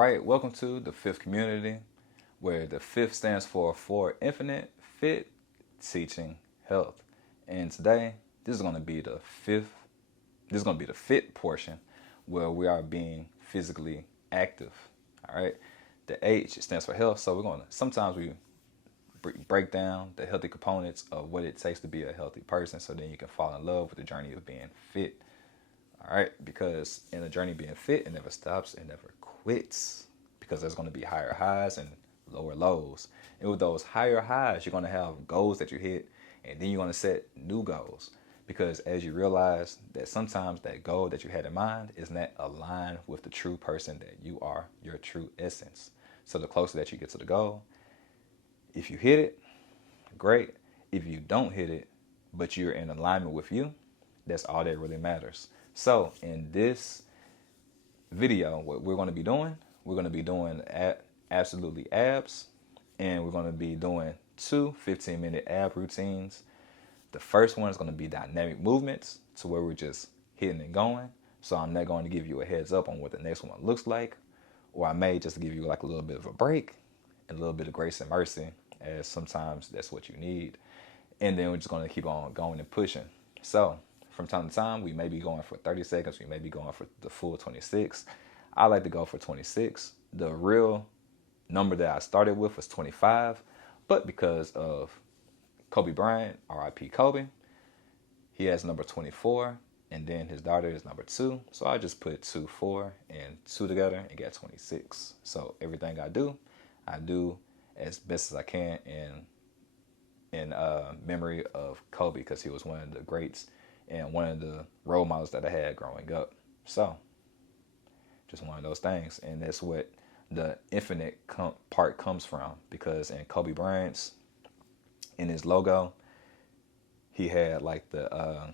right, welcome to the fifth community, where the fifth stands for Infinite Fit Teaching Health. And today, this is going to be the fit portion where we are being physically active. All right, the H stands for health, so sometimes we break down the healthy components of what it takes to be a healthy person, so then you can fall in love with the journey of being fit. All right, because in the journey of being fit, it never stops, it never quits, because there's going to be higher highs and lower lows. And with those higher highs, you're going to have goals that you hit, and then you're going to set new goals. Because as you realize that sometimes that goal that you had in mind is not aligned with the true person that you are, your true essence. So the closer that you get to the goal, if you hit it, great. If you don't hit it, but you're in alignment with you, that's all that really matters. So in this video, what we're going to be doing absolutely abs, and we're going to be doing 2 15-minute ab routines. The first one is going to be dynamic movements, to where we're just hitting and going. So I'm not going to give you a heads up on what the next one looks like, or I may just give you like a little bit of a break and a little bit of grace and mercy, as sometimes that's what you need. And then we're just going to keep on going and pushing. So from time to time, we may be going for 30 seconds. We may be going for the full 26. I like to go for 26. The real number that I started with was 25. But because of Kobe Bryant, RIP Kobe, he has number 24. And then his daughter is number 2. So I just put 2, 4, and 2 together and got 26. So everything I do as best as I can in memory of Kobe, because he was one of the greats and one of the role models that I had growing up. So just one of those things. And that's what the infinite part comes from, because in Kobe Bryant's, in his logo, he had like the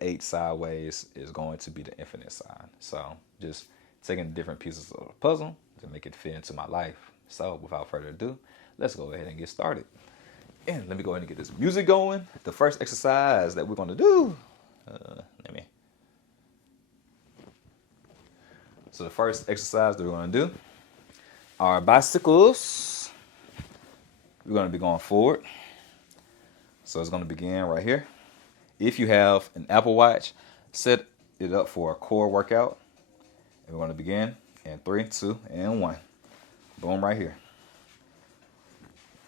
8 sideways is going to be the infinite sign. So just taking different pieces of the puzzle to make it fit into my life. So without further ado, let's go ahead and get started. And let me go ahead and get this music going. The first exercise that we're going to do, So the first exercise that we're going to do are bicycles. We're going to be going forward. So it's going to begin right here. If you have an Apple Watch, set it up for a core workout. And we're going to begin in 3, 2, and 1. Boom, right here.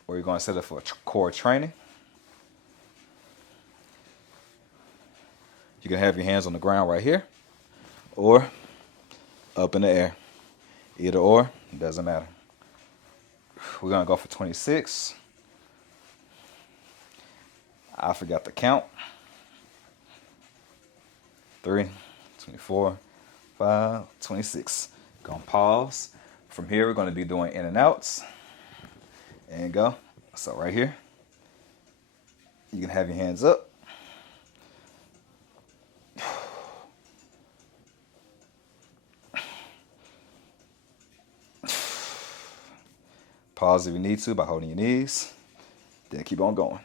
Or you're going to set up for core training. You can have your hands on the ground right here, or up in the air. Either or, it doesn't matter. We're going to go for 26. I forgot to count. 3, 24, 5, 26. Gonna pause. From here, we're going to be doing in and outs. And go. So right here, you can have your hands up. Pause if you need to by holding your knees. Then keep on going.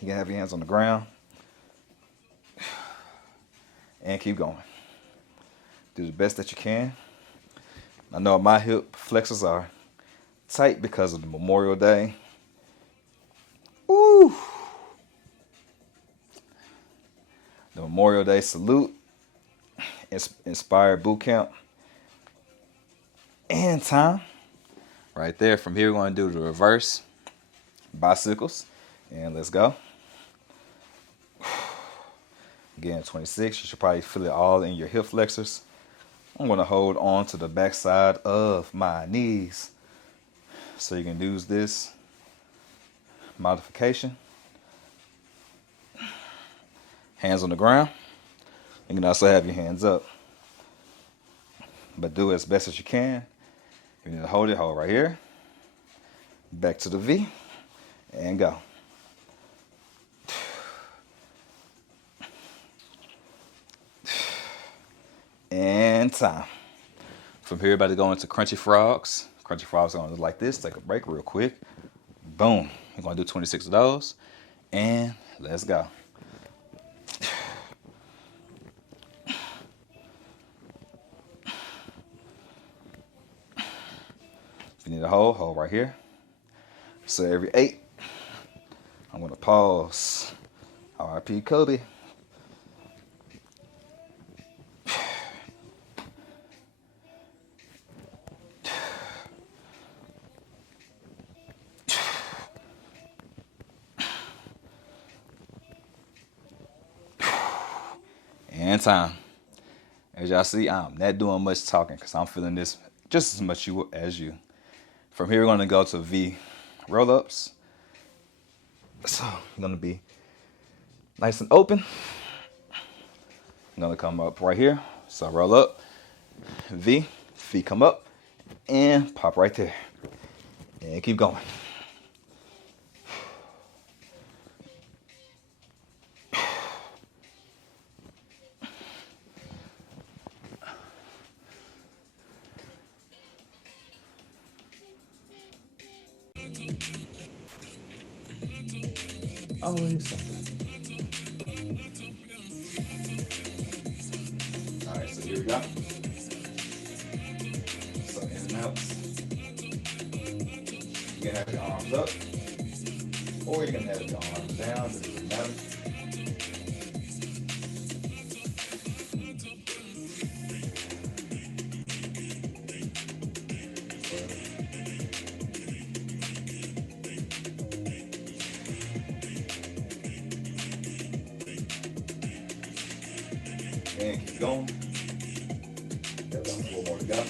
You can have your hands on the ground. And keep going. Do the best that you can. I know my hip flexors are tight because of the Memorial Day. Woo! The Memorial Day salute inspired Bootcamp. And time. Right there. From here, we're going to do the reverse bicycles. And let's go. Again, 26. You should probably feel it all in your hip flexors. I'm going to hold on to the back side of my knees. So you can use this modification. Hands on the ground. You can also have your hands up. But do it as best as you can. You need to hold right here. Back to the V. And go. And time. From here, about to go into crunchy frogs. Crunchy frogs are going to look like this. Take a break real quick. Boom. We're going to do 26 of those. And let's go. If you need a hold right here. So every 8, I'm gonna pause. R.I.P. Kobe. And time. As y'all see, I'm not doing much talking because I'm feeling this just as much as you. From here, we're going to go to V roll-ups. So, I'm going to be nice and open. I'm going to come up right here. So, roll up, V, feet come up, and pop right there. And keep going. Always something. All right, so here we go. So in and out. You can have your arms up, or you can have your arms down. This doesn't matter. And keep going. Got about 4 more to go.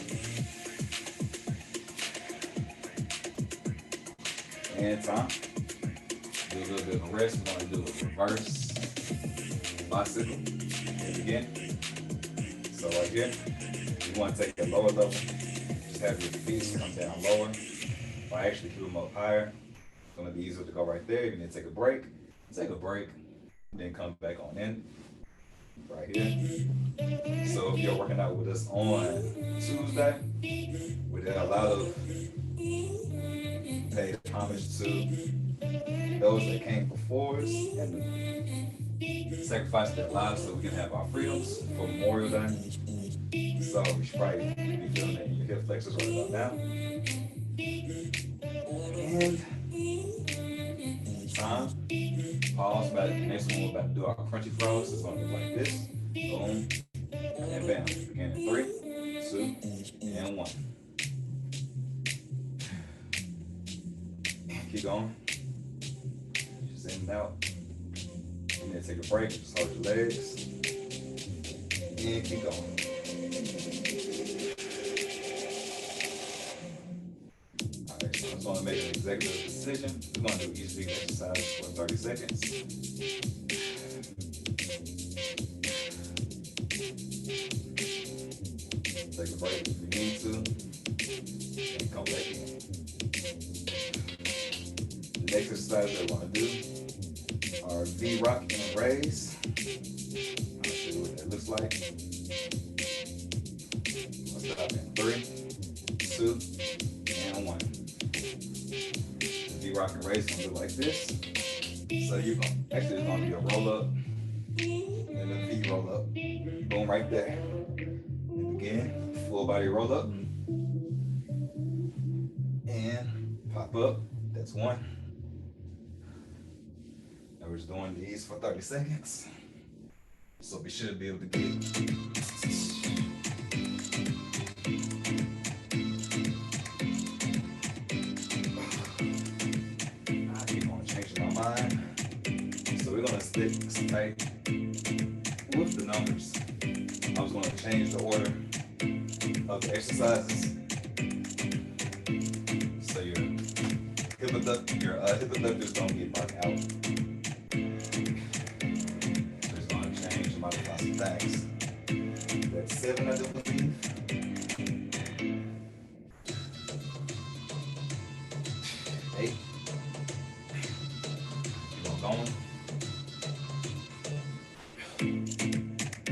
And time. Do a little bit of a rest. We're going to do a reverse bicycle. And again. So right here, you want to take a lower level. Just have your feet come down lower. Or actually do them up higher. It's going to be easier to go right there. You need to take a break. Take a break. Then come back on in. Right here. So if you're working out with us on Tuesday, we did a lot of pay homage to those that came before us and the sacrifice their lives so we can have our freedoms for Memorial Day. So you should probably be feeling it in your hip flexors right about now. And time. Pause. Next one, we're about to do our crunchy frogs. It's going to look like this. Boom. And bam. Again in 3, 2, and 1. Keep going. Just in and out. And then take a break. Just hold your legs. And keep going. Alright, so I just want to make an executive decision. We're going to do each of these exercises for 30 seconds. Take a break if you need to. And come back in. The next exercise that I want to do are V rock and raise. I'll show you what that looks like. I'll stop in 3, 2, and 1. The V rock and raise is going to look like this. So you're going to, actually it's going to be a roll up and a V roll up. Boom, right there. And again, full body roll up. And pop up. That's 1. Now we're just doing these for 30 seconds. So we should be able to get I keep on changing my mind. So we're gonna stay with the numbers. I was gonna change the order of the exercises. So your hip abductors don't get burnt out. So it's gonna change and modify some things. That's 7, I do believe. 8. Keep on going.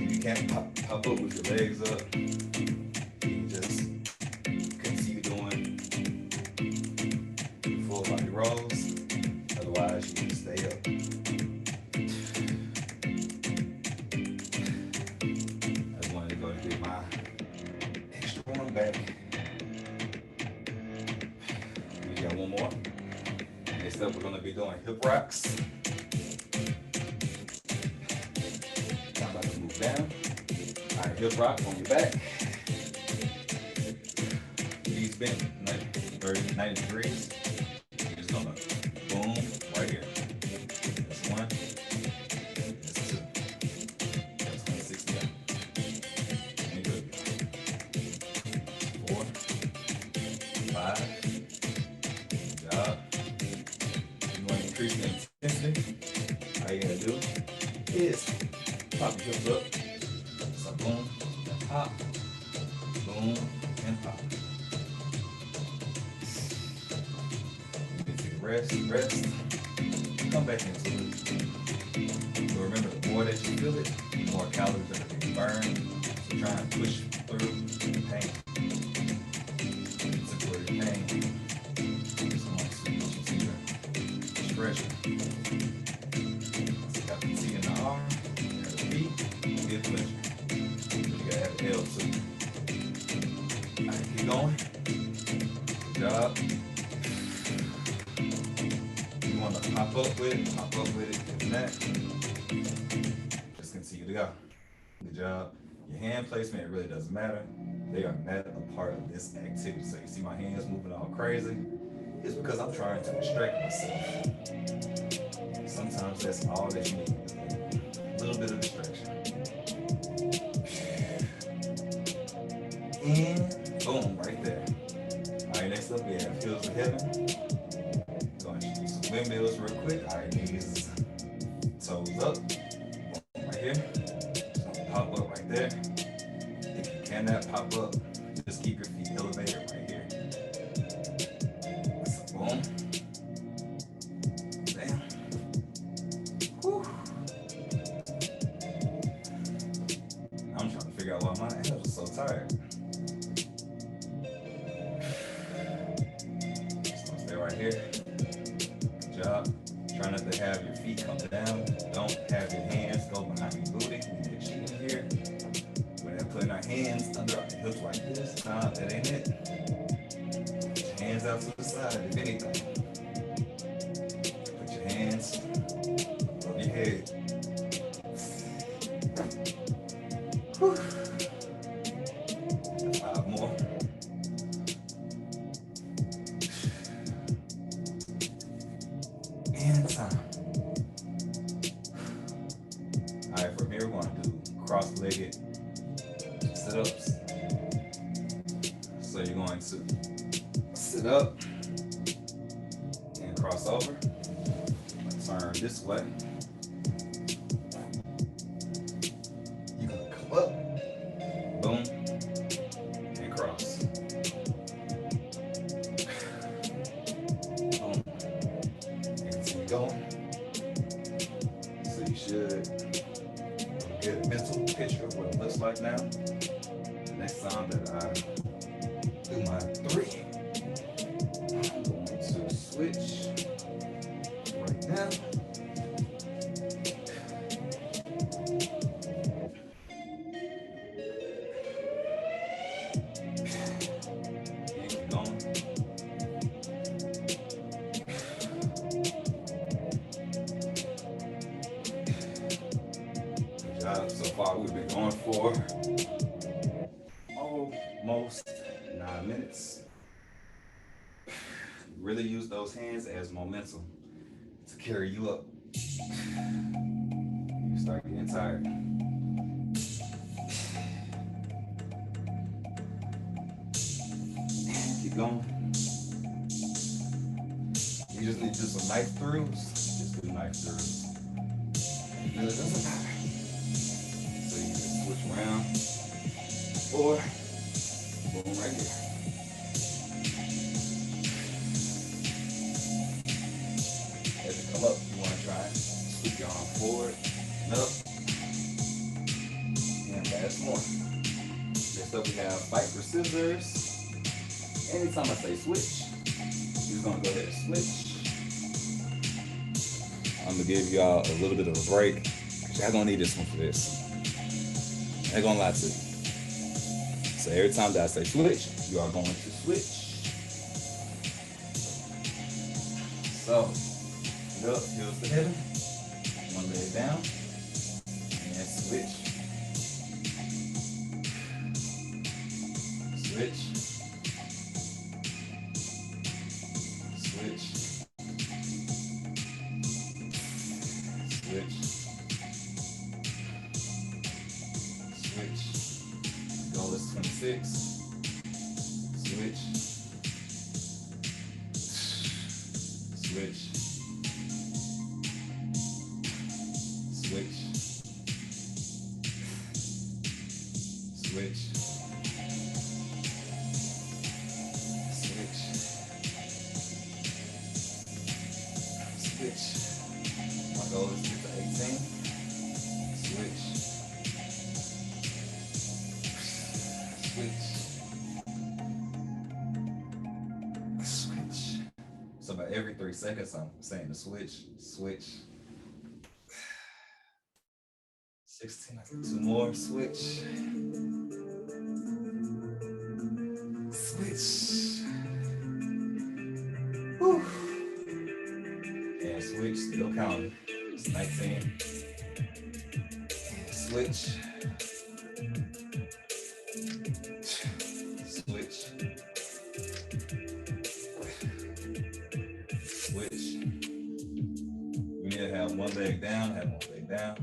You can't pop up with your legs up. You can just continue doing full body rolls. Otherwise, you can stay up. I just wanted to go and get my extra one back. got one more. Next up, we're gonna be doing hip rocks. I'm about to move down. All right, hip rock on your back. Knees bent 90 degrees. You're just gonna boom right here. That's one. That's two. That's 160 up. And good. 4, 5. Good job. You want to increase the intensity? All you gotta do is pop your hips up. So boom, and pop, boom, and pop. Rest, come back into it. So remember, the more that you feel it, the more calories are going to be burned. So try and push through the pain. Temporary pain. Just want to continue to stretch. So you got the T in the arm, you got the feet, good pleasure. You got to have the L too. All right, keep going. Good job. Want to pop up with it, if not, just continue to go. Good job. Your hand placement, it really doesn't matter. They are not a part of this activity. So you see my hands moving all crazy. It's because I'm trying to distract myself. Sometimes that's all that you need. A little bit of distraction. And boom, right there. All right, next up we have Hills of Heaven. Windmills real quick. All right, knees, toes up, right here. Pop up right there. If you cannot pop up, just keep your feet elevated right here. So boom, bam. Whew. I'm trying to figure out why my hands are so tired. So stay right here. Job. Try not to have your feet come down. Don't have your hands go behind your booty. We're cheating here. We're not putting our hands under our hips like this. Nah, that ain't it. Put your hands out to the side, if anything. Put your hands above your head. Whew. 5 more. And time. All right, from here we're going to do cross-legged sit-ups. So you're going to sit up and cross over. Turn this way. You can come up, boom, and cross. Boom. Going. So you should get a mental picture of what it looks like now. Next time that I do my 3, I'm going to switch right now. And keep going. So far we've been going for almost 9 minutes. Really use those hands as momentum to carry you up. You start getting tired. Keep going. You just need to do some knife throughs. Just do knife throughs. It really doesn't matter. So you can just switch around or boom right here. As you come up, you want to try sweep your arm forward and up. And fast more. Next up we have fight for scissors. Anytime I say switch, you're just gonna go ahead and switch. I'm gonna give y'all a little bit of a break. Y'all gonna need this one for this. I ain't gonna lie to you. So every time that I say switch, you are going to switch. So, get up, heels to heaven. One leg down. And switch. Switch. Switch. Switch. Switch. Goal is 26. Switch. Switch. Switch. Switch. Switch. Switch. My goal is to get to 18. Switch. Switch. Switch. So about every 3 seconds, I'm saying to switch, switch. 16, I get 2 more, switch. Switch. Whew. And switch, still counting. It's 19. And switch. Switch. Switch. We need to have one leg down, have one leg down.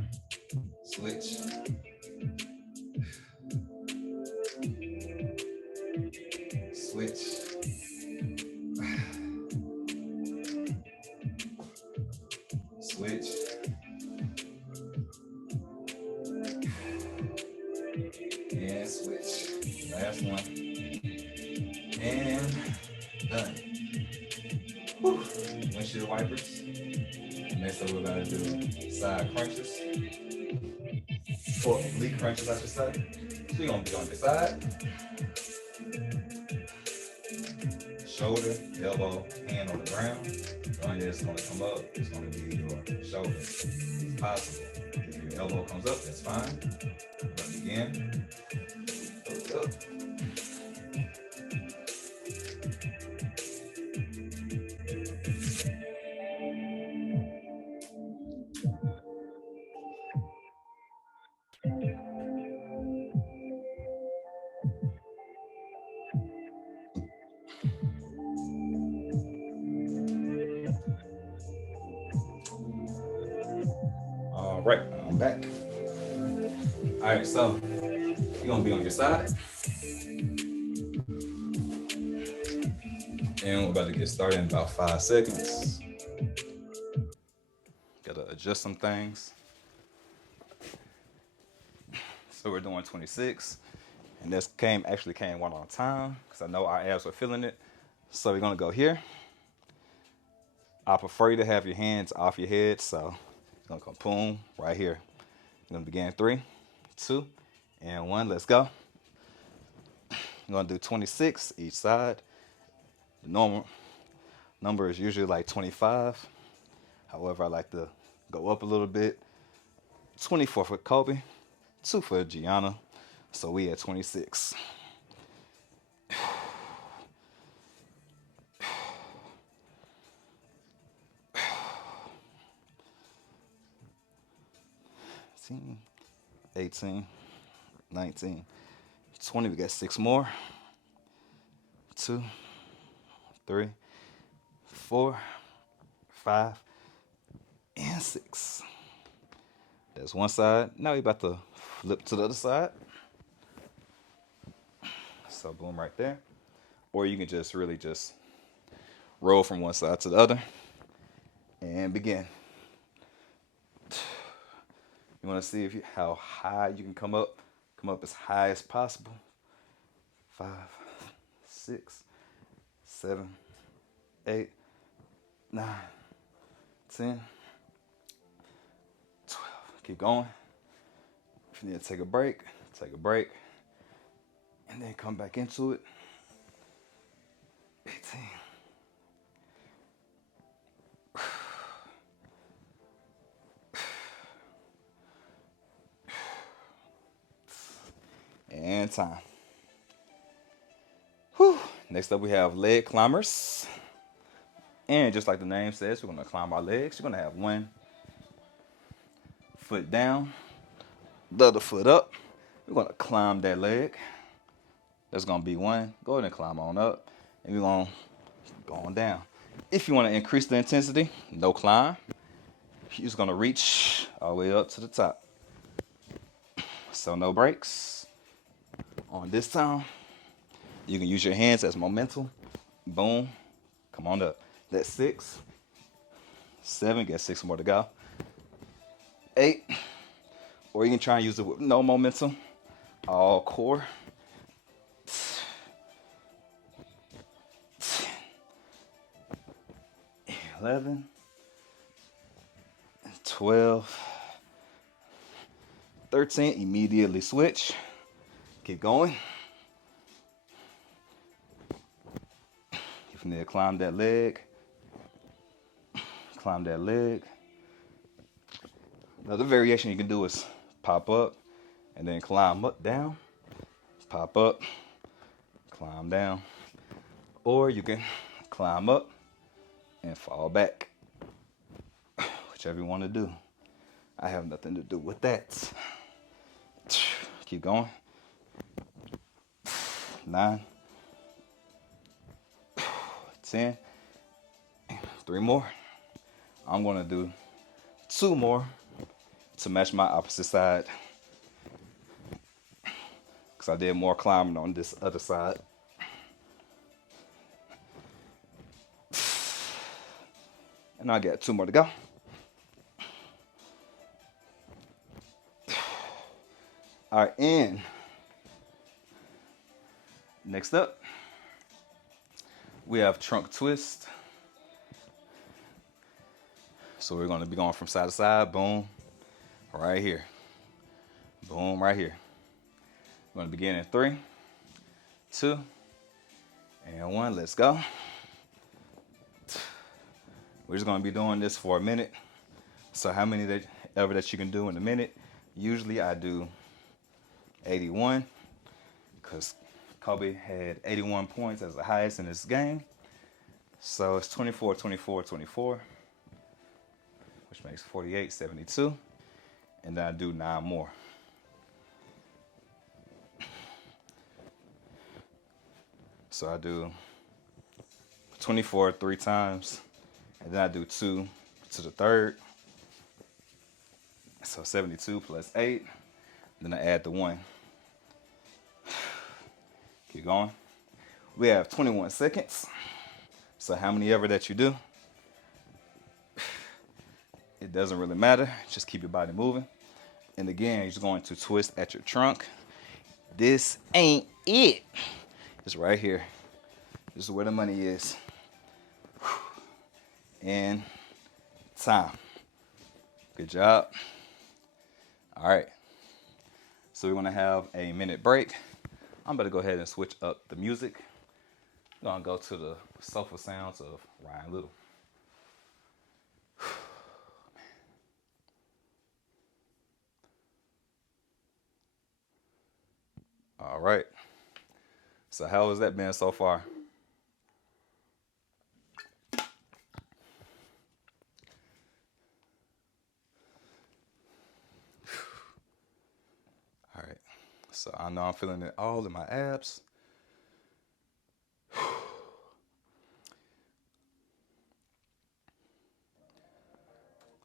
Switch. Switch. Switch. And switch. Last one. And done. Whew. Windshield wipers. Next up, we're going to do side crunches. Or oblique crunches, I should say. So you're going to be on your side. Shoulder, elbow, hand on the ground. The only that's going to come up is going to be your shoulder. If possible. If your elbow comes up, that's fine. But again, up. All right, I'm back. All right, so you're gonna be on your side. And we're about to get started in about 5 seconds. Gotta adjust some things. So we're doing 26. And this actually came one on time because I know our abs were feeling it. So we're gonna go here. I prefer you to have your hands off your head, so it's gonna come boom right here. We're gonna begin 3, 2, and 1. Let's go. We're gonna do 26 each side. The normal number is usually like 25. However, I like to go up a little bit. 24 for Kobe, 2 for Gianna. So we at 26. $18, 18, 19, 20. We got 6 more. 2, 3, 4, 5, and 6. That's one side. Now we're about to flip to the other side. So boom right there. Or you can just really just roll from one side to the other and begin. You want to see how high you can come up. Come up as high as possible. 5, 6, 7, 8, 9, 10, 12. Keep going. If you need to take a break, and then come back into it. 18. And time. Whew. Next up we have leg climbers. And just like the name says, we're going to climb our legs. You're going to have one foot down, the other foot up. We're going to climb that leg. That's going to be one. Go ahead and climb on up. And we're going to go on down. If you want to increase the intensity, no climb. You're just going to reach all the way up to the top. So no breaks. On this time, you can use your hands as momentum. Boom. Come on up. That's 6. 7. Got 6 more to go. 8. Or you can try and use it with no momentum. All core. 11. 12. 13. Immediately switch. Keep going. From there, climb that leg. Climb that leg. Another variation you can do is pop up and then climb up, down. Pop up, climb down. Or you can climb up and fall back. Whichever you want to do. I have nothing to do with that. Keep going. 9. 10. 3 more. I'm going to do 2 more to match my opposite side. Because I did more climbing on this other side. And I got 2 more to go. All right, and next up, we have trunk twist. So we're going to be going from side to side. Boom. Right here. Boom. Right here. We're going to begin in 3, 2, and 1. Let's go. We're just going to be doing this for a minute. So how many ever that you can do in a minute? Usually I do 81 because Kobe had 81 points as the highest in this game. So it's 24, 24, 24, which makes 48, 72. And then I do 9 more. So I do 24 3 times, and then I do 2 to the third. So 72 plus 8. Then I add the 1. Keep going. We have 21 seconds. So how many ever that you do, it doesn't really matter. Just keep your body moving. And again, you're just going to twist at your trunk. This ain't it. It's right here. This is where the money is. And time. Good job. All right. So we're going to have a minute break. I'm about to go ahead and switch up the music. I'm going to go to the soulful sounds of Ryan Little. All right. So how has that been so far? All right. So I know I'm feeling it all in my abs.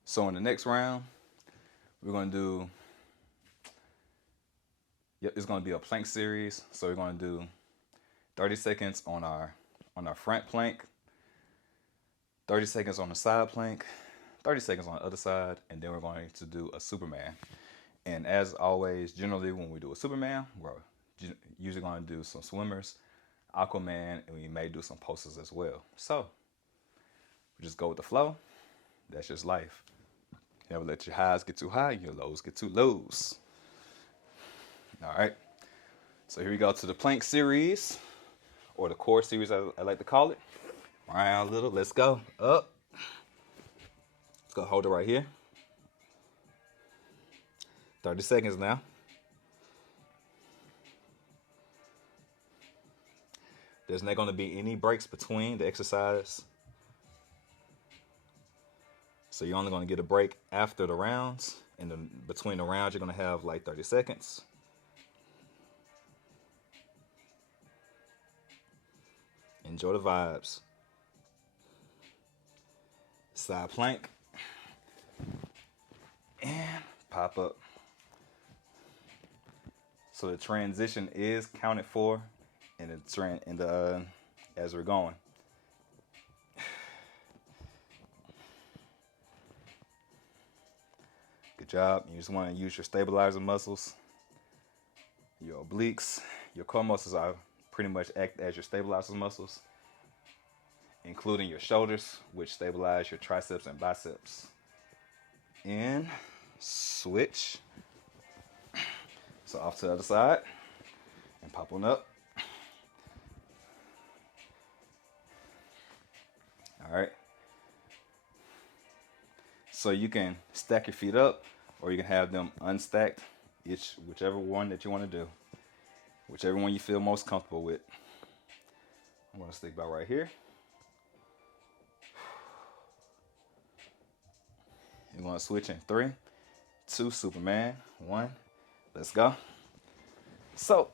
So in the next round, we're going to do, it's going to be a plank series. So we're going to do 30 seconds on our front plank, 30 seconds on the side plank, 30 seconds on the other side, and then we're going to do a Superman. And as always, generally when we do a Superman, we're usually going to do some swimmers, Aquaman, and we may do some posters as well. So we just go with the flow. That's just life. You never let your highs get too high, your lows get too lows. All right. So here we go to the plank series, or the core series, I like to call it. Round a little. Let's go. Up. Let's go hold it right here. 30 seconds now. There's not going to be any breaks between the exercise. So you're only going to get a break after the rounds. And then between the rounds, you're going to have like 30 seconds. Enjoy the vibes. Side plank. And pop up. So the transition is counted for in the as we're going. Good job. You just want to use your stabilizer muscles, your obliques, your core muscles are pretty much act as your stabilizer muscles, including your shoulders, which stabilize your triceps and biceps. In, switch. So off to the other side and pop on up. All right. So you can stack your feet up or you can have them unstacked, whichever one that you want to do, whichever one you feel most comfortable with. I'm going to stick about right here. You're going to switch in 3, 2, Superman, 1. Let's go. So,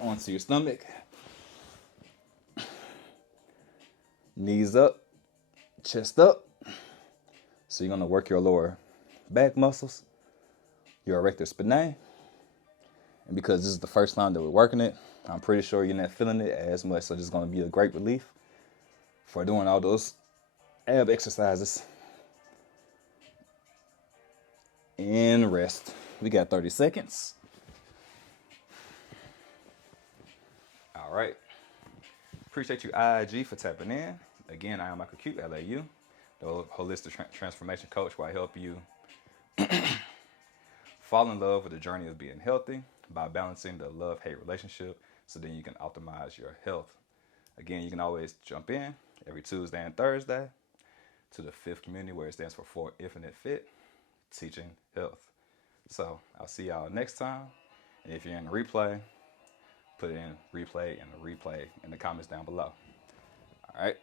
onto your stomach. Knees up, chest up. So you're going to work your lower back muscles, your erector spinae. And because this is the first time that we're working it, I'm pretty sure you're not feeling it as much. So this is going to be a great relief for doing all those ab exercises. And rest. We got 30 seconds. All right. Appreciate you, IIG, for tapping in. Again, I am Michael Q, LAU, the holistic transformation coach, where I help you fall in love with the journey of being healthy by balancing the love-hate relationship so then you can optimize your health. Again, you can always jump in every Tuesday and Thursday to the 5th community, where it stands for Infinite Fit, teaching health. So I'll see y'all next time. And if you're in the replay, put it in replay in the comments down below. All right.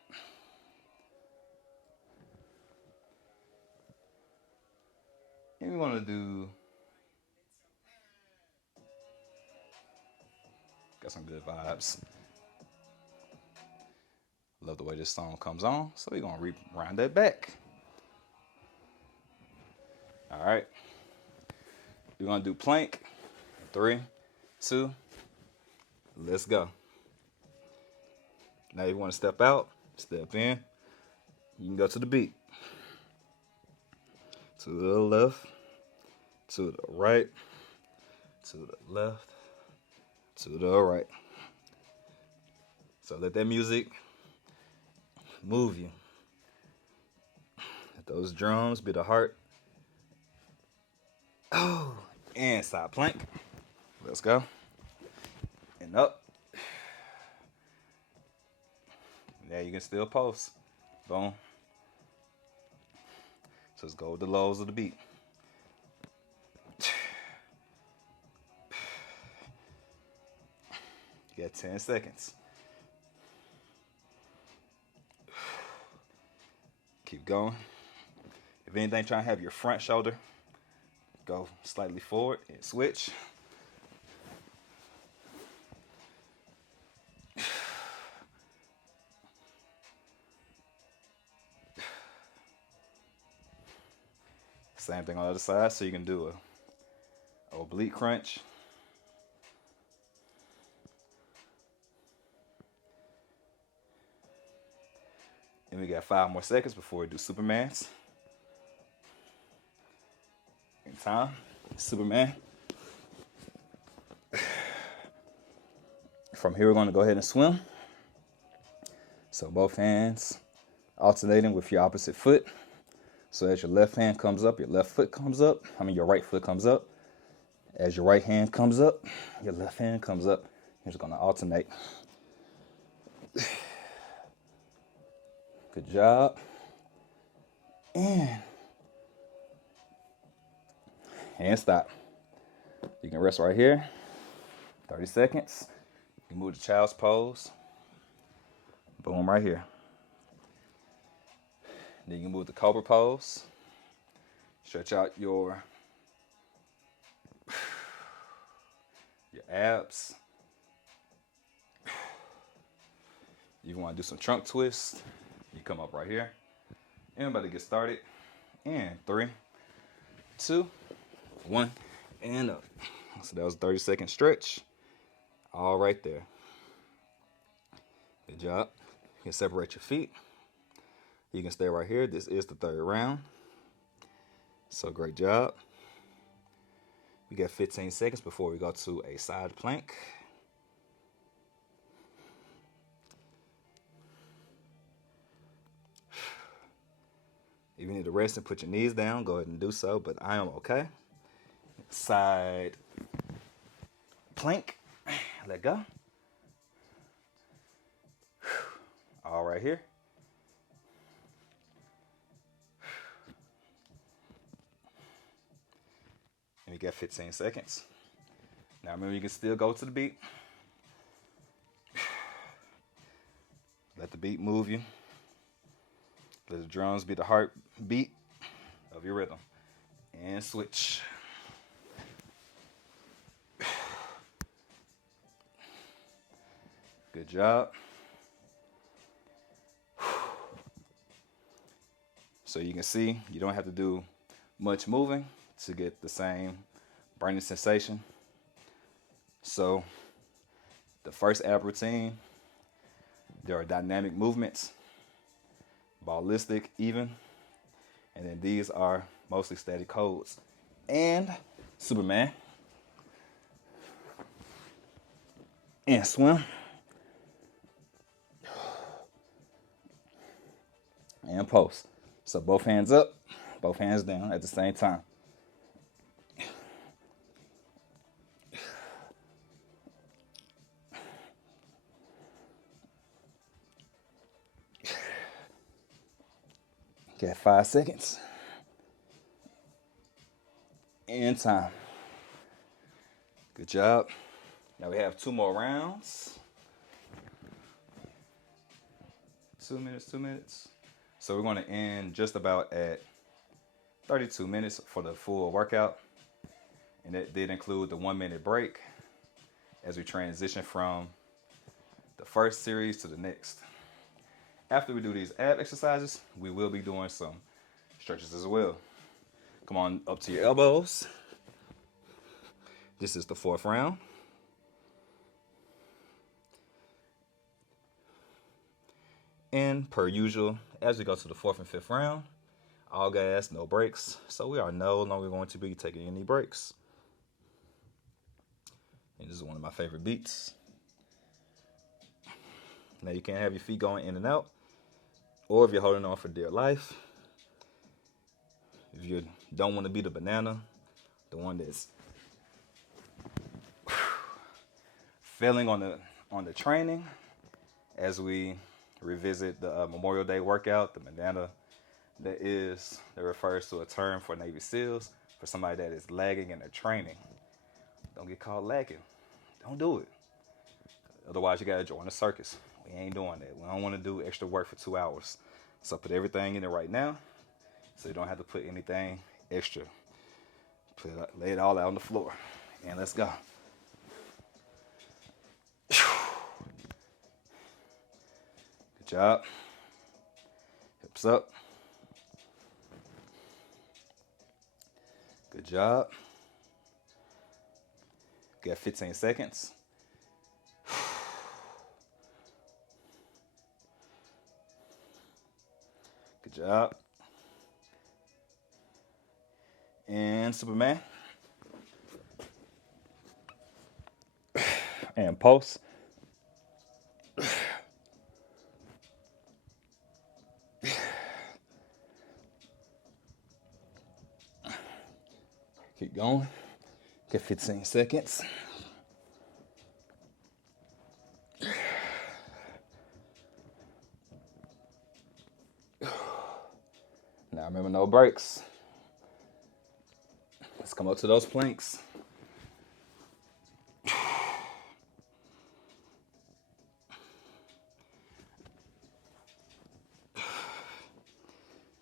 And we want to do, got some good vibes. Love the way this song comes on. So we're going to round that back. All right. We're going to do plank. 3, 2, let's go. Now you want to step out, step in. You can go to the beat. To the left, to the right, to the left, to the right. So let that music move you. Let those drums be the heart. Oh, and side plank. Let's go. And up. Now you can still pulse. Boom. So let's go with the lows of the beat. You got 10 seconds. Keep going. If anything, try and have your front shoulder go slightly forward and switch. Same thing on the other side, so you can do a oblique crunch. And we got 5 more seconds before we do Supermans. In time, Superman. From here, we're going to go ahead and swim. So both hands alternating with your opposite foot. So as your left hand comes up, your left foot comes up. Your right foot comes up. As your right hand comes up, your left hand comes up. You're just going to alternate. Good job. And stop. You can rest right here. 30 seconds. You can move to child's pose. Boom, right here. Then you can move the cobra pose. Stretch out your abs. You want to do some trunk twists, you come up right here. Everybody get started. And 3, 2, 1, and up. So that was a 30-second stretch. All right there. Good job. You can separate your feet. You can stay right here. This is the 3rd round. So great job. We got 15 seconds before we go to a side plank. If you need to rest and put your knees down, go ahead and do so, but I am okay. Side plank. Let go. All right here. And we got 15 seconds. Now remember, you can still go to the beat. Let the beat move you. Let the drums be the heartbeat of your rhythm. And switch. Good job. So you can see you don't have to do much moving to get the same burning sensation. So the first ab routine, there are dynamic movements, ballistic even, and then these are mostly static holds. And Superman. And swim. And post. So both hands up, both hands down at the same time. Got 5 seconds. And time. Good job. Now we have 2 more rounds. 2 minutes, 2 minutes. So we're going to end just about at 32 minutes for the full workout. And that did include the 1-minute break as we transition from the first series to the next. After we do these ab exercises, we will be doing some stretches as well. Come on up to your elbows. This is the 4th round. And per usual, as we go to the 4th and 5th round, all gas, no breaks. So we are no longer going to be taking any breaks. And this is one of my favorite beats. Now you can have your feet going in and out, or if you're holding on for dear life, if you don't want to be the banana, the one that's failing on the training, as we revisit the Memorial Day workout, the banana that refers to a term for Navy SEALs, for somebody that is lagging in their training. Don't get caught lagging. Don't do it. Otherwise, you got to join the circus. We ain't doing that. We don't want to do extra work for 2 hours. So put everything in it right now so you don't have to put anything extra. Lay it all out on the floor. And let's go. Good job. Hips up. Good job. Got 15 seconds. Good job. And Superman. And pulse. Keep going. Get 15 seconds. Now remember, no breaks. Let's come up to those planks.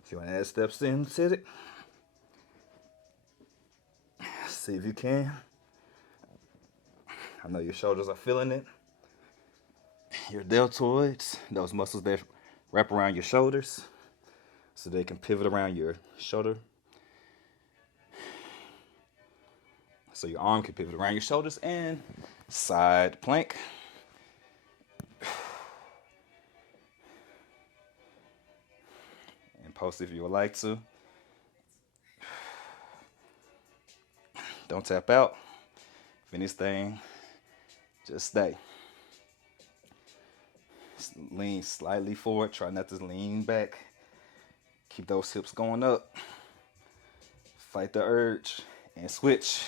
If you want to add steps into it, see if you can. I know your shoulders are feeling it. Your deltoids, those muscles that wrap around your shoulders so they can pivot around your shoulder. So your arm can pivot around your shoulders. And side plank. And post if you would like to. Don't tap out. If anything, just stay. Lean slightly forward. Try not to lean back. Keep those hips going up. Fight the urge and switch.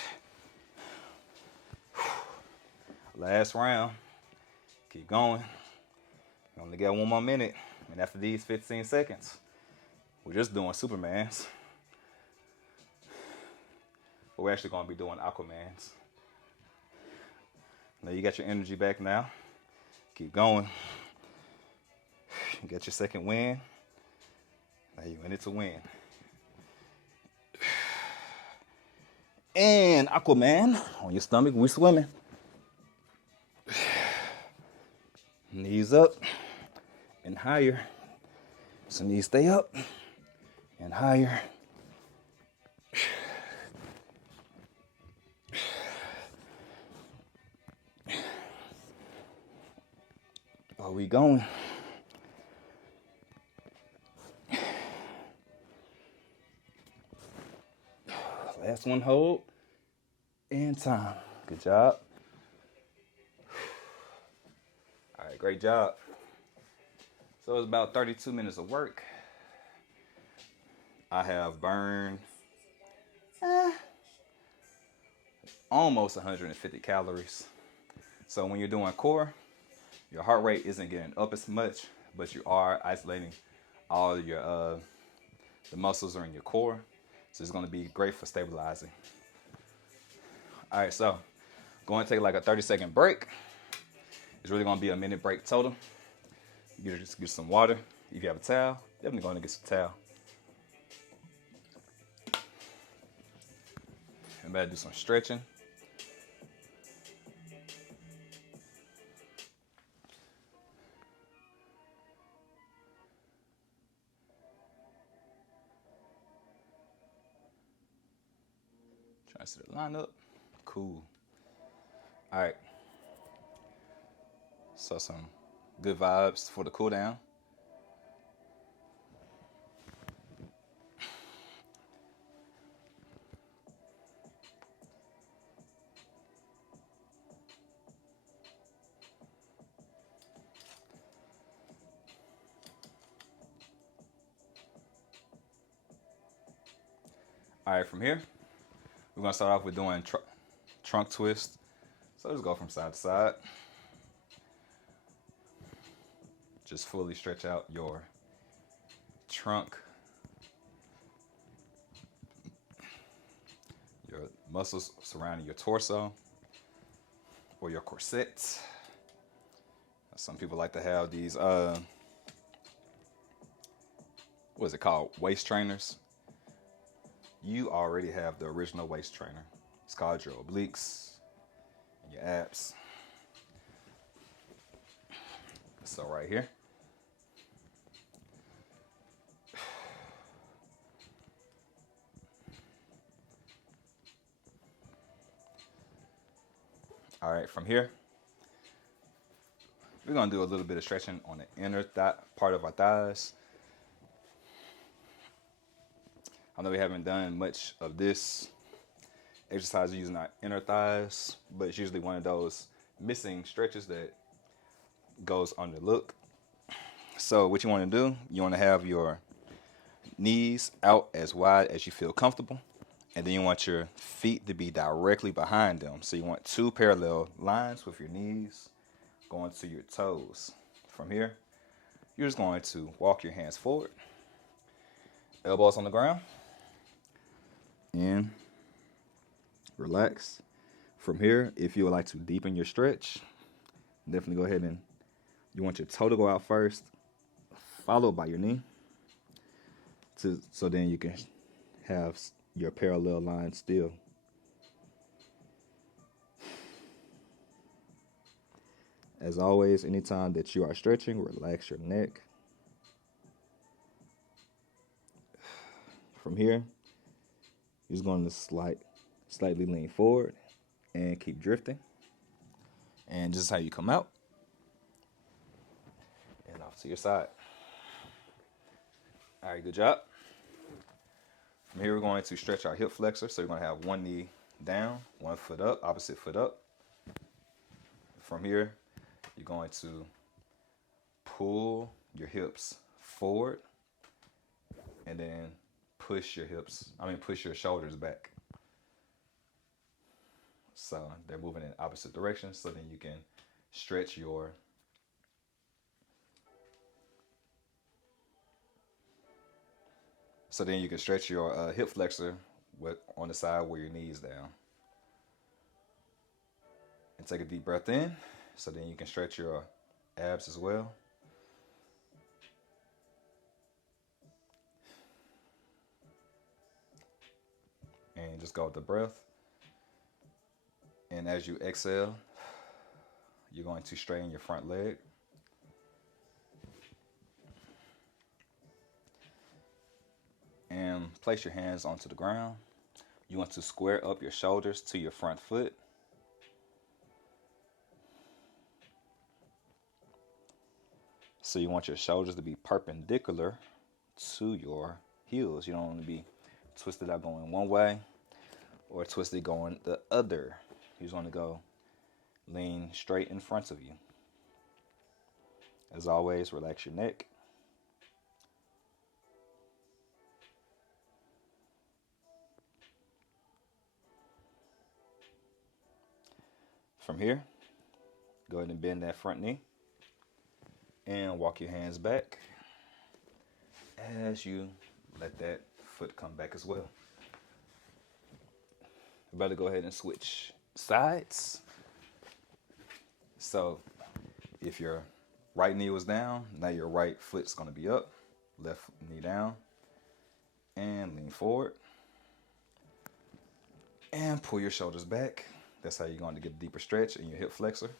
Last round. Keep going. You only got 1 more minute. And after these 15 seconds, we're just doing Supermans. But we're actually going to be doing Aquamans. Now you got your energy back now. Keep going. You got your second win. Now you're in it to win. And Aquaman on your stomach, we're swimming. Knees up and higher. So knees stay up and higher. Are we going? Last one, hold. And time. Good job. All right, great job. So it's about 32 minutes of work. I have burned almost 150 calories. So when you're doing core, your heart rate isn't getting up as much, but you are isolating all your the muscles are in your core. So it's going to be great for stabilizing. All right, so going to take like a 30-second break. It's really going to be a minute break total. You just get some water. If you have a towel, definitely going to get some towel. I'm about to do some stretching. Trying to set the line up. Cool. All right. So some good vibes for the cool down. All right, from here, we're going to start off with doing trunk twist. So just go from side to side. Just fully stretch out your trunk, your muscles surrounding your torso or your corset. Some people like to have these, what is it called? Waist trainers. You already have the original waist trainer. It's called your obliques and your abs. So right here. All right, from here, we're gonna do a little bit of stretching on the inner thigh part of our thighs. I know we haven't done much of this exercise using our inner thighs, but it's usually one of those missing stretches that goes underlooked. So what you want to do, you want to have your knees out as wide as you feel comfortable, and then you want your feet to be directly behind them. So you want 2 parallel lines with your knees going to your toes. From here, you're just going to walk your hands forward, elbows on the ground, and relax. From here, if you would like to deepen your stretch, definitely go ahead and you want your toe to go out first, followed by your knee. so then you can have your parallel line still. As always, anytime that you are stretching, relax your neck. From here, you're just going to slightly lean forward and keep drifting. And just how you come out and off to your side. All right, good job. From here, we're going to stretch our hip flexor. So you're going to have one knee down, one foot up, opposite foot up. From here, you're going to pull your hips forward and then push your shoulders back. So they're moving in opposite directions, so then you can stretch your hip flexor on the side where your knee is down. And take a deep breath in, so then you can stretch your abs as well. And just go with the breath. And as you exhale, you're going to straighten your front leg. And place your hands onto the ground. You want to square up your shoulders to your front foot. So you want your shoulders to be perpendicular to your heels. You don't want to be twisted out going one way or twisted going the other. You just want to go lean straight in front of you. As always, relax your neck. From here, go ahead and bend that front knee and walk your hands back as you let that foot come back as well. We're about to go ahead and switch sides. So if your right knee was down, now your right foot's going to be up, left knee down, and lean forward. And pull your shoulders back. That's how you're going to get a deeper stretch in your hip flexor.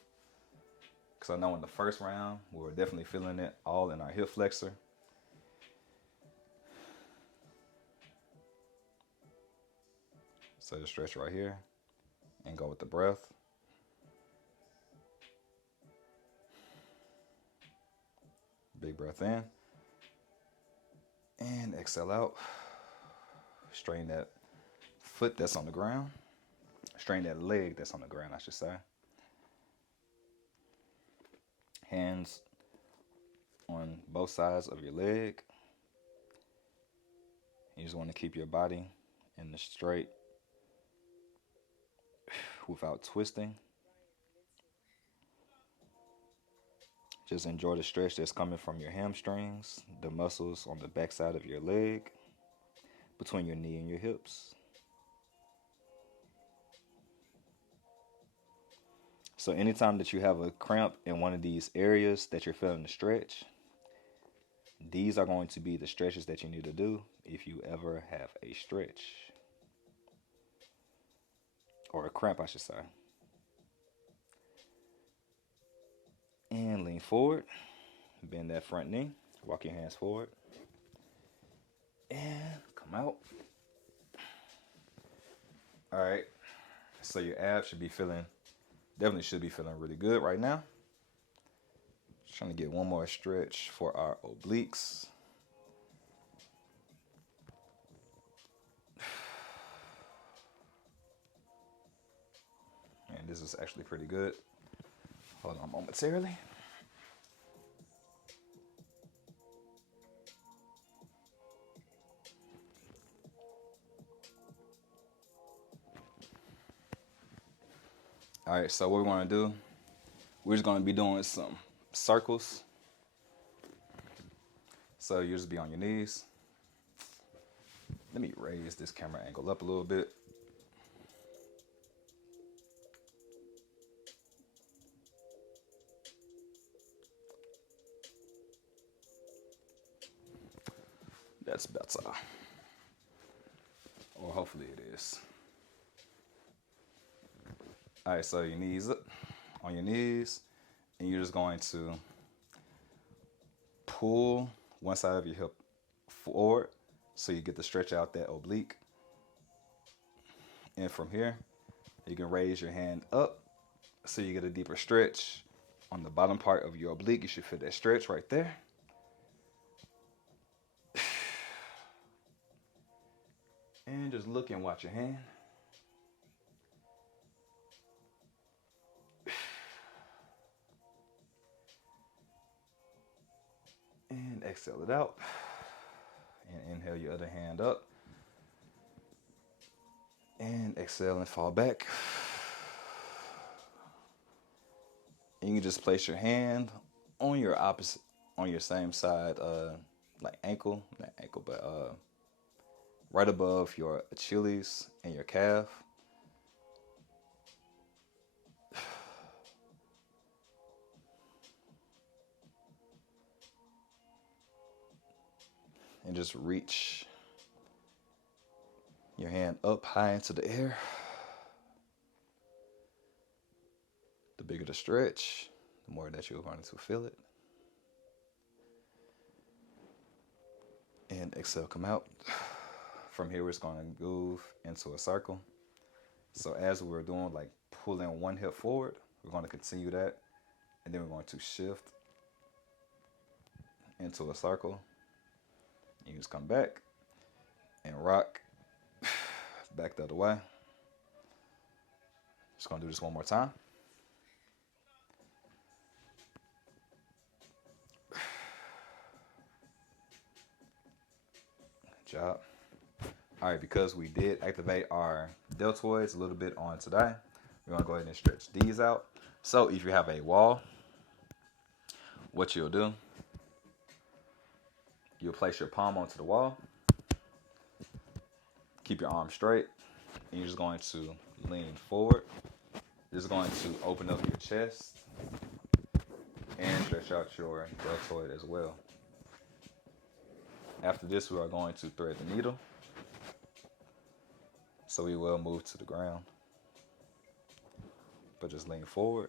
Because I know in the first round, we were definitely feeling it all in our hip flexor. So just stretch right here and go with the breath. Big breath in. And exhale out. Straighten that foot that's on the ground. Straighten that leg that's on the ground, I should say. Hands on both sides of your leg. You just want to keep your body in the straight without twisting. Just enjoy the stretch that's coming from your hamstrings, the muscles on the backside of your leg, between your knee and your hips. So anytime that you have a cramp in one of these areas that you're feeling the stretch, these are going to be the stretches that you need to do if you ever have a stretch. Or a cramp, I should say. And lean forward. Bend that front knee. Walk your hands forward. And come out. All right. So your abs definitely should be feeling really good right now. Just trying to get one more stretch for our obliques. And this is actually pretty good. Hold on momentarily. All right, so what we're going to do, we're just going to be doing some circles. So you just be on your knees. Let me raise this camera angle up a little bit. that's better. Or hopefully it is. All right, so your knees up, on your knees, and you're just going to pull one side of your hip forward so you get to stretch out that oblique. And from here, you can raise your hand up so you get a deeper stretch on the bottom part of your oblique. You should feel that stretch right there. And just look and watch your hand. And exhale it out. And inhale your other hand up. And exhale and fall back. And you can just place your hand on your opposite, on your same side, like ankle, not ankle, but right above your Achilles and your calf. And just reach your hand up high into the air. The bigger the stretch, the more that you're going to feel it. And exhale, come out. From here, we're just going to move into a circle. So as we're doing, like pulling one hip forward, we're going to continue that. And then we're going to shift into a circle. You just come back and rock back the other way. Just going to do this one more time. Good job. All right, because we did activate our deltoids a little bit on today, we're going to go ahead and stretch these out. So if you have a wall, what you'll do, you'll place your palm onto the wall, keep your arm straight, and you're just going to lean forward. This is going to open up your chest and stretch out your deltoid as well. After this, we are going to thread the needle. So we will move to the ground. But just lean forward.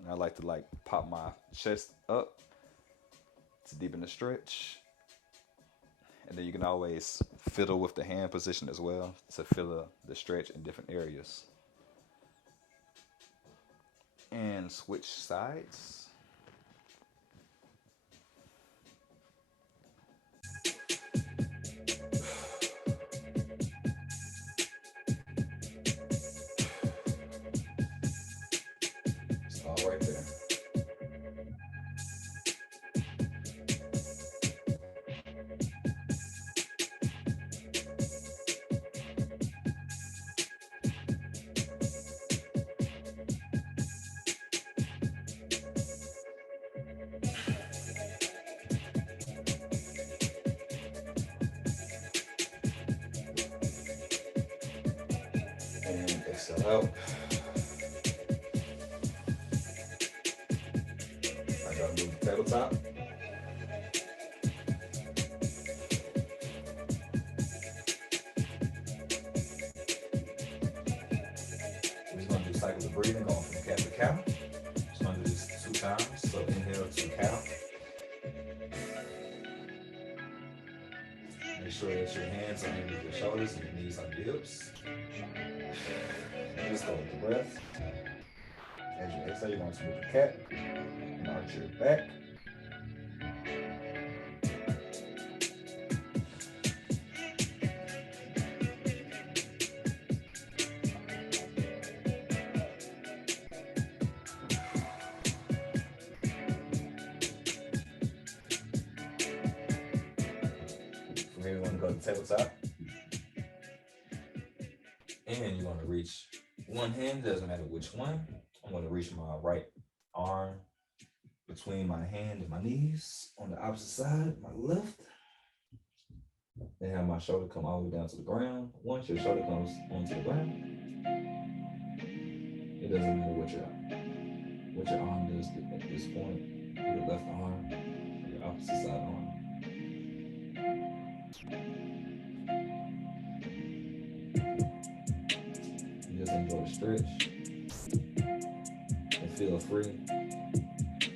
And I like to pop my chest up to deepen the stretch. And then you can always fiddle with the hand position as well to feel the stretch in different areas. And switch sides. Right there. And exhale out. I gotta move the tabletop. We're just gonna do cycles of breathing going from cat to cow. Just gonna do this 2 times. So inhale to cow. Make sure that your hands are underneath your shoulders and your knees on your hips. And just go with the breath. As you exhale, you're going to move the cat and arch your back. From here, you're going to go to the tabletop. And you're going to reach one hand, doesn't matter which one. I'm going to reach my right arm between my hand and my knees on the opposite side, my left. Then have my shoulder come all the way down to the ground. Once your shoulder comes onto the ground, it doesn't matter what your arm does at this point. Your left arm, your Opposite side arm. Just enjoy the stretch and feel free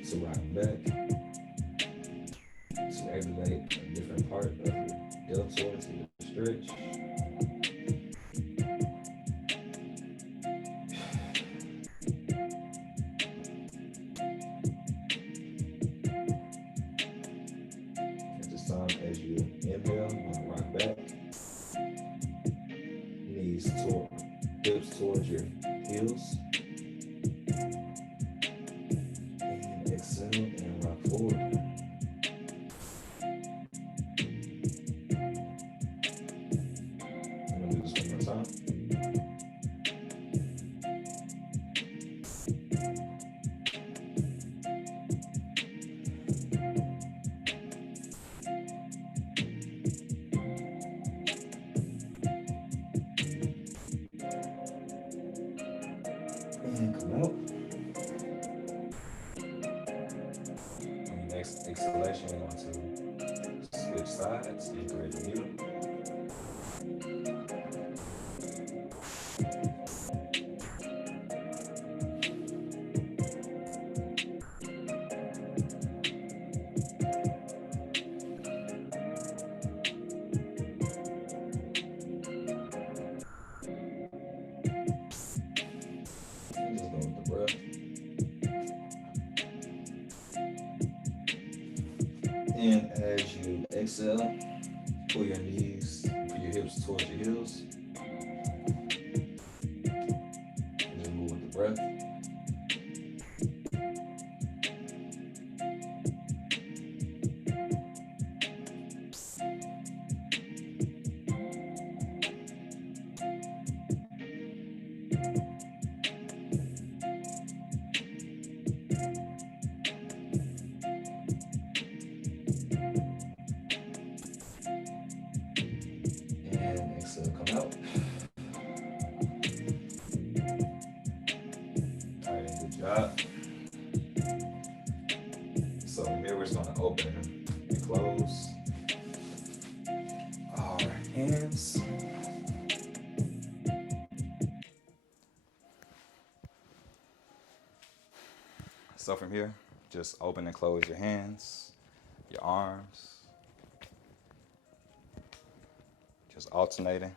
to rock back to activate a different part of your deltoid to the stretch. At this time, as you inhale, you want to rock back, knees toward, hips towards your heels, and exhale and rock forward. I'm gonna do this one more time. And come out. On the next exhalation, we're going to switch sides and thread the needle. And just go with the breath. And as you exhale, pull your knees, pull your hips towards your heels. And just move with the breath. And exhale, come out. All right, good job. So from here, we're just going to open and close our hands. So from here, just open and close your hands, your arms, just alternating.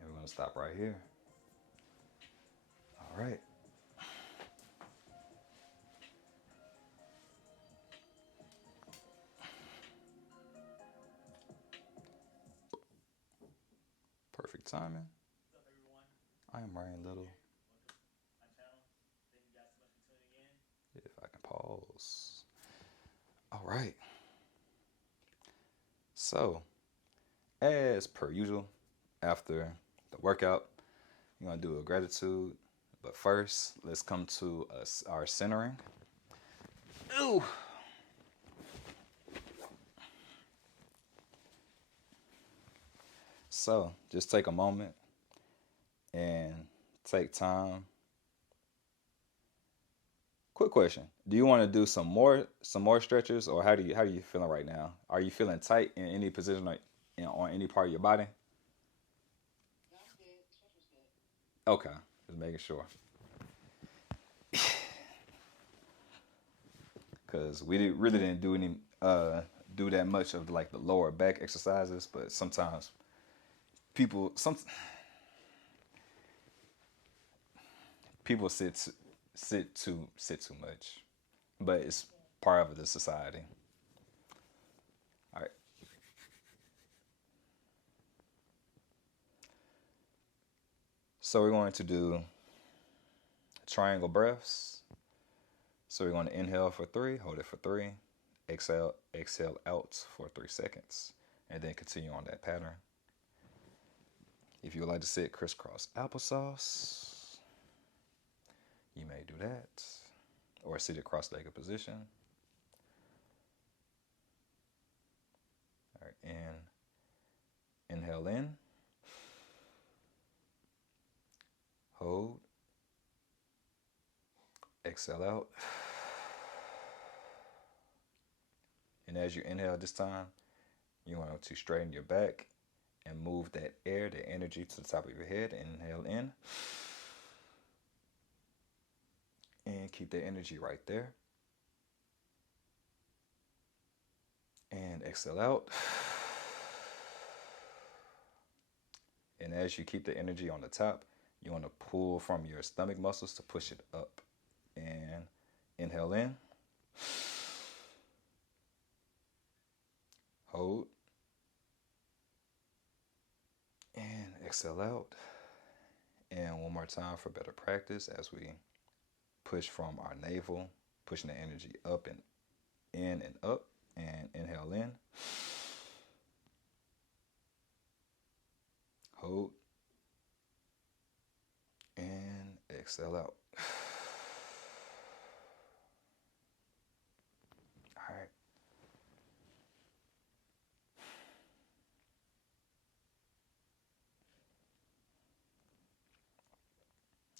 And we're going to stop right here. All right. Perfect timing. I am Ryan Little. If I can pause. All right. So, as per usual, after the workout, you're going to do a gratitude. But first, let's come to our centering. Ooh. So, just take a moment and take time. Quick question: do you want to do some more stretches, or how are you feeling right now? Are you feeling tight in any position on any part of your body? Okay, just making sure. Because we really didn't do any do that much of like the lower back exercises, but sometimes people sit too much, but it's part of the society. All right. So we're going to do triangle breaths. So we're going to inhale for 3, hold it for 3, exhale out for 3 seconds, and then continue on that pattern. If you would like to sit crisscross applesauce, you may do that, or seated cross-legged position. All right, and inhale in, hold, Exhale out. And as you inhale this time, you want to straighten your back and move that air, the energy to the top of your head. Inhale in. And keep the energy right there. And exhale out. And as you keep the energy on the top, you want to pull from your stomach muscles to push it up. And inhale in. Hold. And exhale out. And one more time for better practice as we push from our navel, pushing the energy up and in and up. And inhale in. Hold. And exhale out. All right.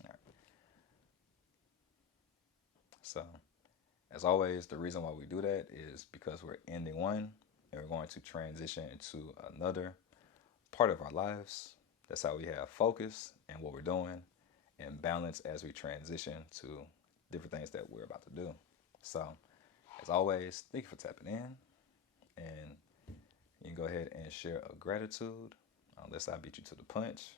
All right. So, as always, the reason why we do that is because we're ending one and we're going to transition into another part of our lives. That's how we have focus and what we're doing and balance as we transition to different things that we're about to do. So, as always, thank you for tapping in. And you can go ahead and share a gratitude unless I beat you to the punch.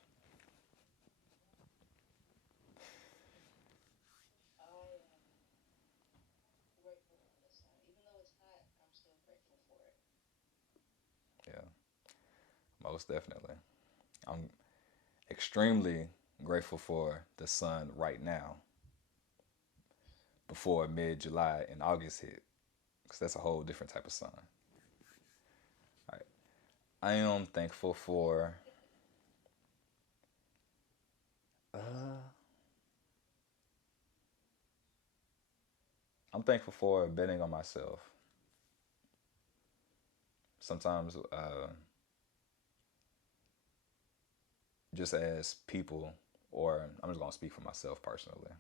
Yeah, most definitely. I'm extremely grateful for the sun right now before mid-July and August hit, because that's a whole different type of sun. All right. I am thankful for I'm thankful for betting on myself. Sometimes, just as people, or I'm just gonna speak for myself personally.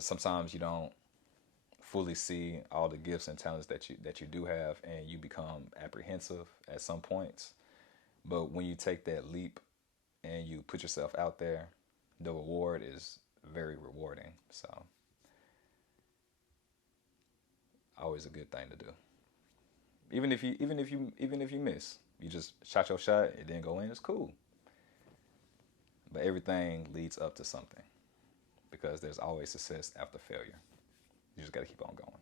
Sometimes you don't fully see all the gifts and talents that you do have, and you become apprehensive at some points. But when you take that leap and you put yourself out there, the reward is very rewarding. So, always a good thing to do. Even if you miss, you just shot your shot, it didn't go in, it's cool. But everything leads up to something because there's always success after failure. You just got to keep on going.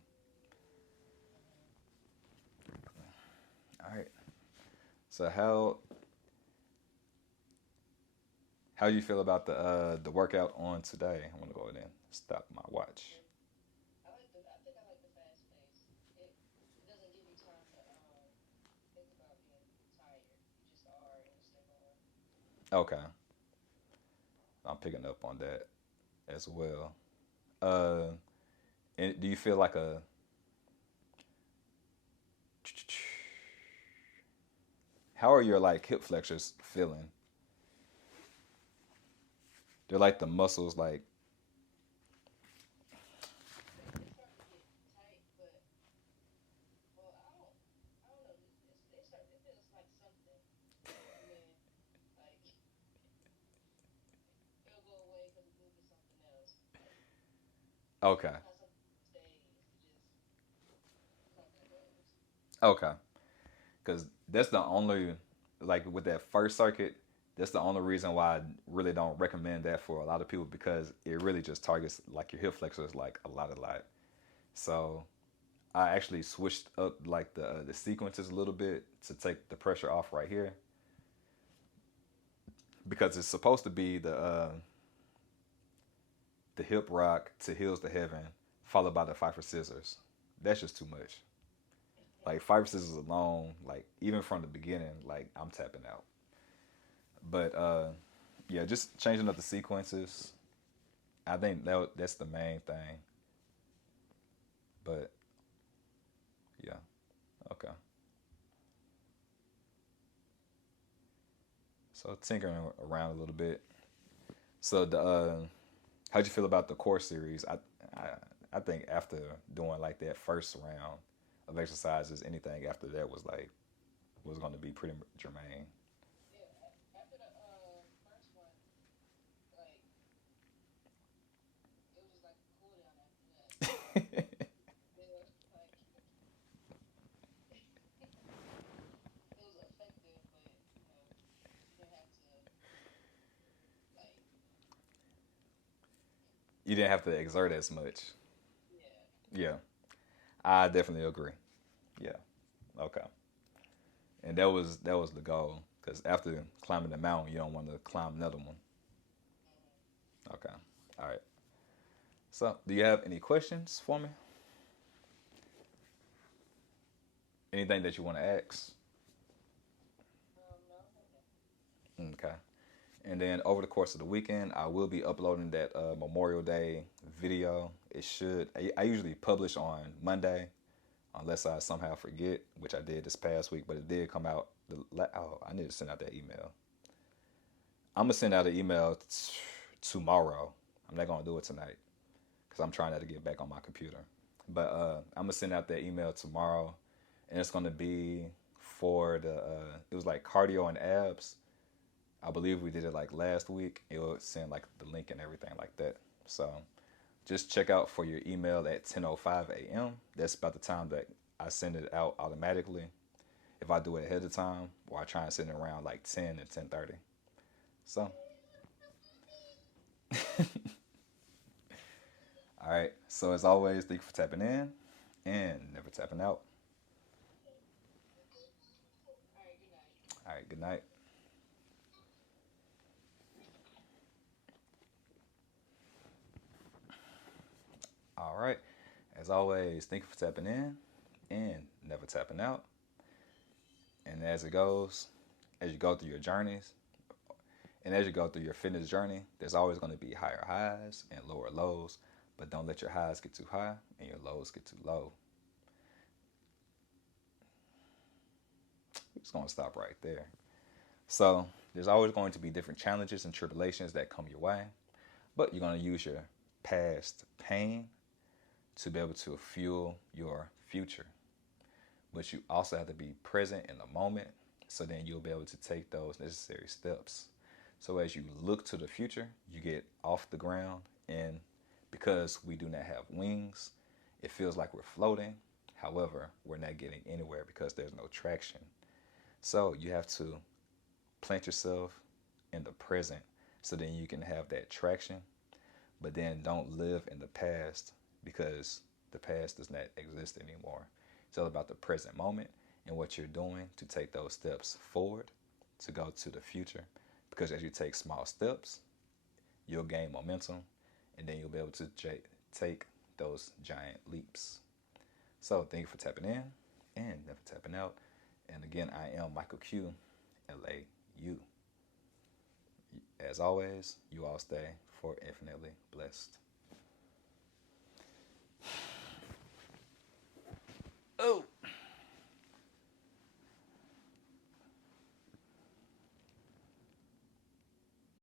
All right. So how do you feel about the workout on today? I'm gonna go ahead and stop my watch. Okay, I'm picking up on that as well. Uh, and do you feel like a how are your like hip flexors feeling? They're like the muscles like okay. Okay. Because that's the only, like with that first circuit, that's the only reason why I really don't recommend that for a lot of people because it really just targets like your hip flexors like a lot. So I actually switched up like the sequences a little bit to take the pressure off right here because it's supposed to be the hip rock to heels to heaven followed by the five for scissors. That's just too much. Like five for scissors alone, like even from the beginning, like I'm tapping out. But yeah, just changing up the sequences. I think that's the main thing. But yeah, okay. So tinkering around a little bit. So How'd you feel about the core series? I I think after doing like that first round of exercises, anything after that was like was going to be pretty germane. Yeah, after the first one, like it was just like a cool down after that. It was like it was effective, but you didn't have to like You didn't have to exert as much. yeah. Yeah, I definitely agree. Yeah, okay. And that was the goal because after climbing the mountain, you don't want to climb another one. Mm-hmm. Okay, all right. So, do you have any questions for me? Anything that you want to ask? No, okay. Okay. And then over the course of the weekend, I will be uploading that Memorial Day video. It should. I usually publish on Monday, unless I somehow forget, which I did this past week. But it did come out. Oh, I need to send out that email. I'm gonna send out an email tomorrow. I'm not gonna do it tonight because I'm trying not to get back on my computer. But I'm gonna send out that email tomorrow, and it's gonna be for the. It was like cardio and abs. I believe we did it like last week. It will send like the link and everything like that. So just check out for your email at 10:05 a.m. That's about the time that I send it out automatically. If I do it ahead of time, or I try and send it around like 10 and 10:30. So, all right. So as always, thank you for tapping in and never tapping out. All right, good night. All right. Good night. All right. As always, thank you for tapping in and never tapping out. And as it goes, as you go through your journeys, and as you go through your fitness journey, there's always going to be higher highs and lower lows, but don't let your highs get too high and your lows get too low. We're just going to stop right there. So, there's always going to be different challenges and tribulations that come your way, but you're going to use your past pain to be able to fuel your future. But you also have to be present in the moment so then you'll be able to take those necessary steps. So as you look to the future, you get off the ground, and because we do not have wings, it feels like we're floating. However, we're not getting anywhere because there's no traction. So you have to plant yourself in the present so then you can have that traction, but then don't live in the past because the past does not exist anymore. It's all about the present moment and what you're doing to take those steps forward to go to the future. Because as you take small steps, you'll gain momentum and then you'll be able to take those giant leaps. So thank you for tapping in and never tapping out. And again, I am Michael Q, LAU. As always, you all stay for infinitely blessed.